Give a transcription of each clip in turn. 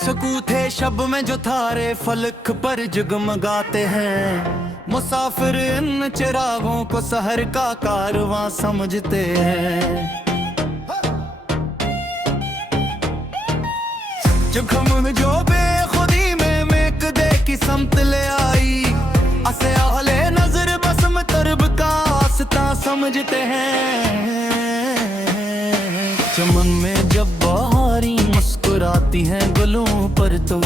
सकूथे शब में जो तारे फलक पर जगमगाते हैं, मुसाफिर इन चिरागों को शहर का कारवां समझते हैं। जख्म जो बेखुदी में मेकदे की समत ले आई, असे आहले नजर बसम तरब का आस्ता समझते हैं। चमन में जब बहारी मुस्कुराती हैं गुलों पर, तो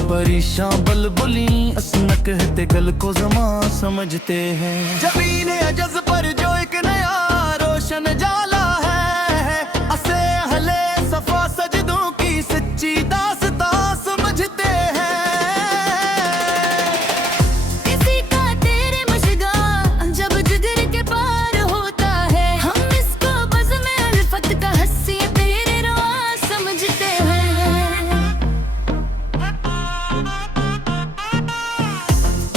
परेशान बलबुली असनक कहते गल को जमा समझते हैं। जमीन अजज पर जो एक नया रोशन जाला है, असे अहले सफा सजदों की सच्ची दास्तां समझते हैं। किसी का तेरे मशगा जब जिगर के पार होता है, हम इसको बज़्म अल्फत का हस्सी तेरे रुआ समझते हैं।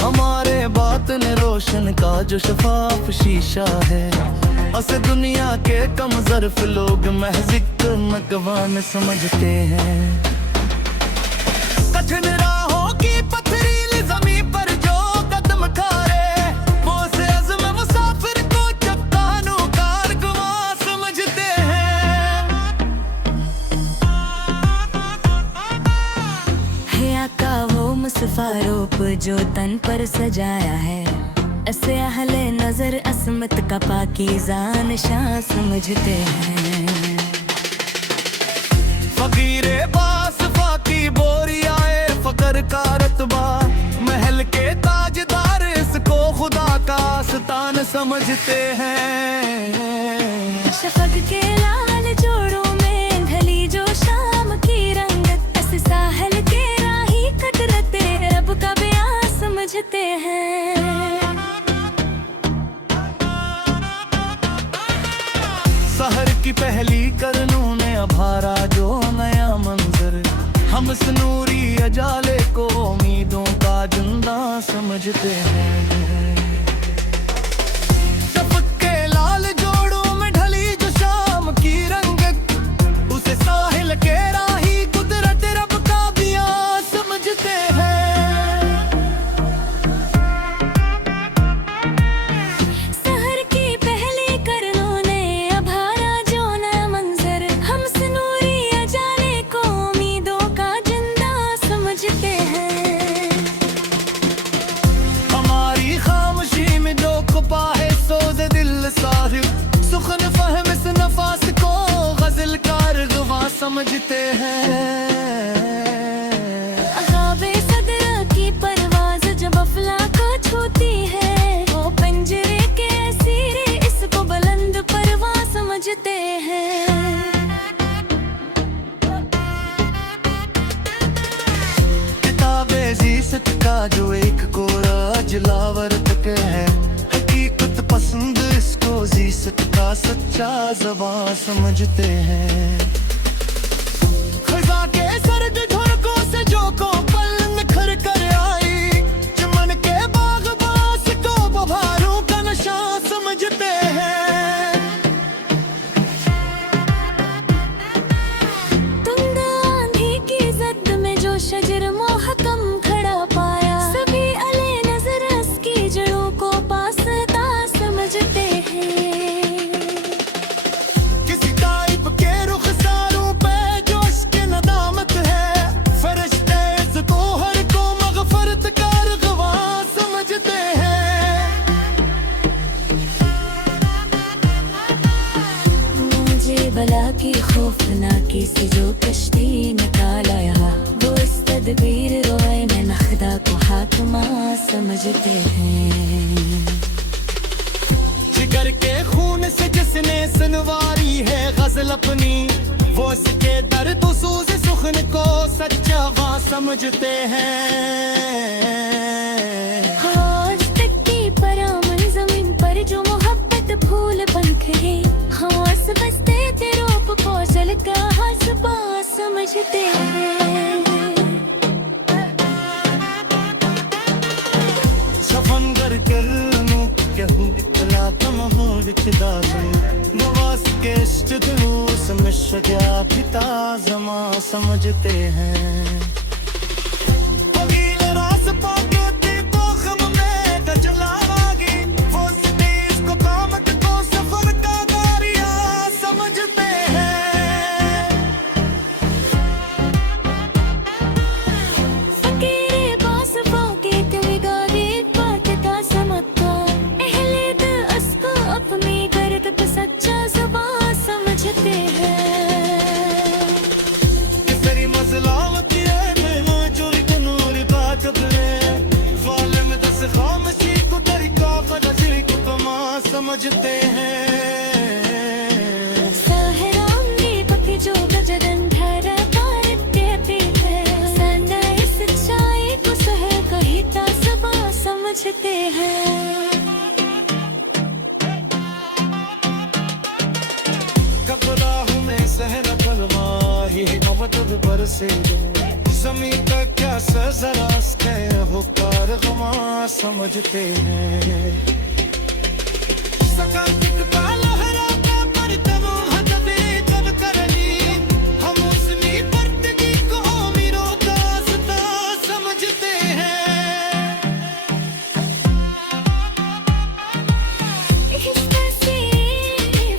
हमारे बातन रोशन का जो शफाफ शीशा है, असे दुनिया के कम ज़र्फ लोग महज़ एक मकवान समझते हैं। कठिन राहों की पथरीली ज़मीं पर जो कदम खारे, वो से अज़्म मुसाफिर को चट्टानों कारगुवां समझते हैं। है आका वो मुसफ़ारोप जो तन पर सजाया है, ऐसे अहले नजर असमत का पाकीज़ा निशान समझते हैं। फकीरे बासफा की बोरी आए फकर का रतबा, महल के ताजदार इसको खुदा का आस्तान समझते हैं। शफक के लाल जोड़ों में ढली जो शाम की रंगत, ऐसे साहल के राही कदरते रब का बयां समझते हैं। सहर की पहली करनों ने अभारा जो नया मंजर, हम इस नूरी अजाले को उम्मीदों का जिंदा समझते हैं। शफक के लाल जोड़ों में ढली जो शाम की रंगत, उसे साहिल के राही कुदरत रब का बयां समझते हैं। सहर की पहली करनों ने अभारा जो नया मंजर, हम सनूरी अजाले को उम्मीदों का जिंदा समझते हैं। हमारी खामोशी में जो छुपा है सोज़े दिल साहिब, सुखन फहम इस नफास को गजल कारगवां समझते हैं। ख्वाबे सदर की परवाज़ जब अफलाक को छूती है, वो पंजरे के असीरे इसको बुलंद परवां समझते हैं। किताबे ज़ीसत का जो एक कोरा जलावर तक है, हकीकत पसंद इसको ज़ीसत का सच्चा ज़बां समझते हैं। खज़ा के सर्द झोंकों से जो को पल निखर कर आई, चमन के बाग़बास को बहारों का नशा समझते हैं। तुंग आंधी की जद में जो शजर मोहकम खड़ा पाया, सभी अले नजर उसकी जड़ों को पासता समझते हैं। किसी ताइब के रुखसारों पे जो उसके नदामत है, फरिश्ते इसको हर को मग़फ़रत कारगवां समझते हैं। मुझे बला की खौफनाकी से जो कश्ती निकाल आया, वो इस तदबीर रोए में नखदा को हाकमा समझते हैं। जिगर के खून से जिसने सुनवारी है गजल अपनी, वो इसके दर्द सूज़ सुखन को सच्चा वां समझते हैं। आज तक की परामन जमीन पर जो मोहब्बत फूल बनखरे, खास बसते तेरोप को जल का हसबा समझते हैं। सफंगर के लनों कहूँ इतला कम हो इक्तदार, नवास के इश्क़ में शजा पिता ज़मां समझते हैं। पाके देखो गम में तो चलावागी वो सिटी इसको कामत को सफर का गारिया समझते हैं फकीरे बास फोके कविगारी बात का समक्का अहलियत उसको अपनी गर्द पे सच्चा ज़ुबान समझते हैं कि तेरी मज़लामत है मैं चोरी को नूर का चबरे वाले में दस खामोशी को तरीका फजल को कमा समझते हैं साहरांगी पति जो गजगंधर पार कहते हैं सदा इस सच्चाई को सह कहता सबा समझते हैं कपड़ा हूँ मैं सहना कलमा ही नवद पर से जमी का क्या सजरा हो कार गमा समझते हैं सका का लहरा का पर तब हदबे तब करली हम उसनी बर्तगी को मीरो दास्ता समझते हैं इहसासी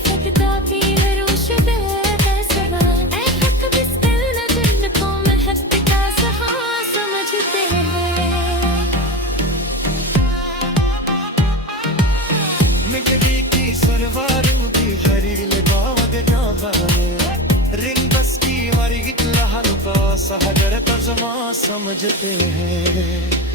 फतता भी रोश बेहसबा ऐ हक बिस्मिल दिल को महक का सहा समझते हैं मिगरी की सरवारू दी हरी लगाव दे जावाने रिंग बस की हमारी लहर का सहगर का जमा समझते हैं